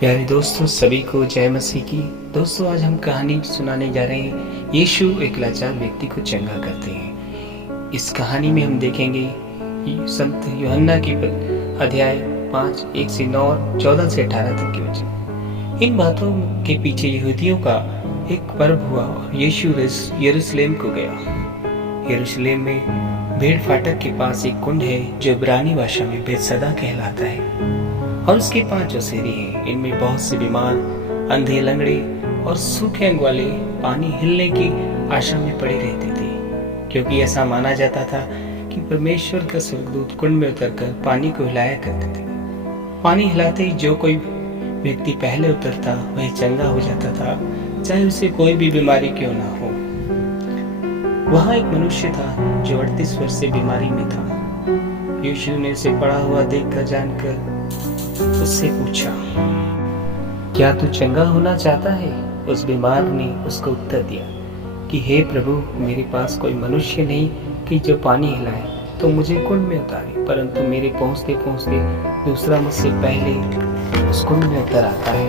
प्यारे दोस्तों, सभी को जय मसीह की। दोस्तों, आज हम कहानी सुनाने जा रहे हैं। यीशु एक लाचार व्यक्ति को चंगा करते हैं। इस कहानी में हम देखेंगे संत यूहन्ना की अध्याय 5 1 से 9 और 14 से 18 तक के वचन। इन बातों के पीछे यहूदियों का एक पर्व हुआ और यीशु यरूशलेम को गया। यरूशलेम में भेड़ फाटक के पास एक कुंड है जो इब्रानी भाषा में बेतसदा कहलाता है और उसके 5 चौसेरे हैं। इनमें बहुत से बीमार, अंधे, लंगड़े और सूखे अंग वाले पानी हिलने की आशा में पड़े रहते थे, क्योंकि ऐसा माना जाता था कि परमेश्वर का स्वर्गदूत कुंड में उतरकर पानी को हिलाया करते थे। पानी हिलाते ही जो कोई व्यक्ति पहले उतरता वह चंगा हो जाता था, चाहे उसे कोई भी बीमारी क्यों ना हो। वहां एक मनुष्य था जो 38 वर्ष से बीमारी में था। यीशु ने उसे पड़ा हुआ देखकर जानकर उससे पूछा, क्या तू चंगा होना चाहता है? उस बीमार ने उसको उत्तर दिया कि हे प्रभु, मेरे पास कोई मनुष्य नहीं कि जो पानी हिलाए तो मुझे कुंड में उतारे, परंतु मेरे पहुंचते पहुंचते दूसरा मुझसे पहले उस कुंड में उतर आता है।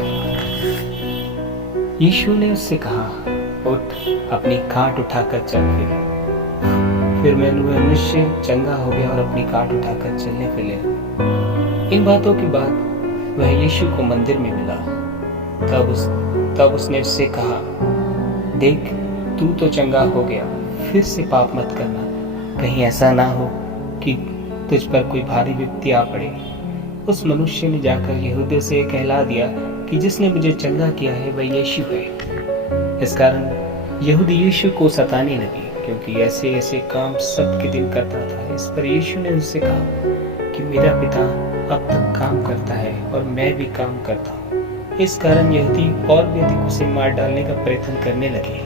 यीशु ने उससे कहा, उठ, अपनी खाट उठाकर चल फिर वह मनुष्य चंगा हो गया और अपनी खाट उठाकर चलने फिर लगा। इन बातों के बाद वह यीशु को मंदिर में मिला। तब उसने उससे कहा, देख, तू तो चंगा हो गया, फिर से पाप मत करना, कहीं ऐसा ना हो कि तुझ पर कोई भारी विपत्ति आ पड़े। उस मनुष्य ने जाकर यहूदियों से कहला दिया कि जिसने मुझे चंगा किया है वह यीशु है। इस कारण यहूदी यीशु को सताने लगे, क्योंकि ऐसे ऐसे काम सबके दिन करता था। इस पर यीशु ने उनसे कहा कि मेरा पिता अब तक काम करता है और मैं भी काम करता हूँ। इस कारण यहूदी और भी अधिक उसे मार डालने का प्रयत्न करने लगे।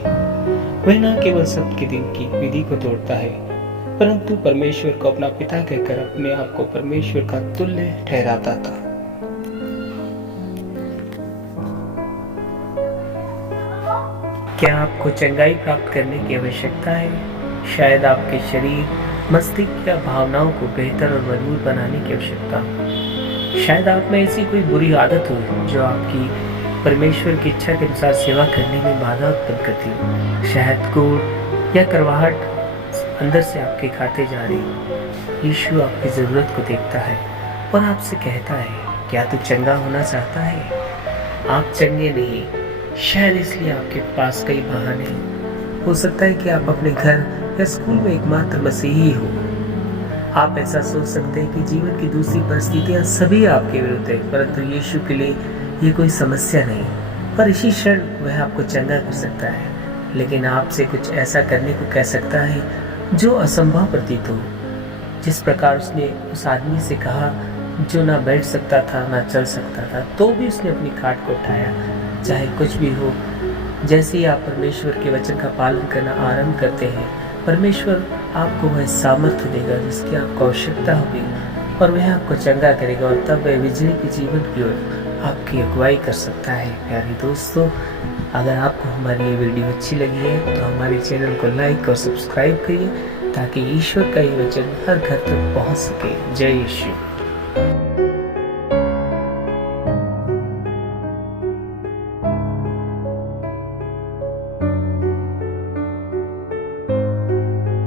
वह न केवल सबके दिन की विधि को तोड़ता है, परंतु परमेश्वर को अपना पिता कहकर अपने आप को परमेश्वर का तुल्य ठहराता था। क्या आपको चंगाई प्राप्त करने की आवश्यकता है? शायद आपके शरीर, मस्तिष्क या भावनाओं को बेहतर और मजबूत बनाने की आवश्यकता हो। शायद आप में ऐसी कोई बुरी आदत हो जो आपकी परमेश्वर की इच्छा के अनुसार सेवा करने में बाधा उत्पन्न करती हो। शायद कोड़ या करवाहट अंदर से आपके खाते जा रही हो। यीशु आपकी जरूरत को देखता है और आपसे कहता है, क्या तू चंगा होना चाहता है? आप चंगे नहीं, शायद इसलिए आपके पास कई बहाने। हो सकता है कि आप अपने घर या स्कूल में एकमात्र मसीही हो। आप ऐसा सोच सकते हैं कि जीवन की दूसरी परिस्थितियां सभी आपके विरुद्ध है, परंतु यीशु के लिए ये कोई समस्या नहीं, पर इसी क्षण वह आपको चंगा कर सकता है। लेकिन आपसे कुछ ऐसा करने को कह सकता है जो असंभव प्रतीत हो। जिस प्रकार उसने उस आदमी से कहा जो ना बैठ सकता था ना चल सकता था, तो भी उसने अपनी खाट को उठाया। चाहे कुछ भी हो, जैसे ही आप परमेश्वर के वचन का पालन करना आरंभ करते हैं, परमेश्वर आपको वह सामर्थ्य देगा जिसकी आपको आवश्यकता होगी और वह आपको चंगा करेगा, और तब वह विजयी के जीवन की ओर आपकी अगुवाई कर सकता है। प्यारे दोस्तों, अगर आपको हमारी ये वीडियो अच्छी लगी है तो हमारे चैनल को लाइक और सब्सक्राइब करिए, ताकि ईश्वर का ये वचन हर घर तक पहुंच सके। जय यीशु।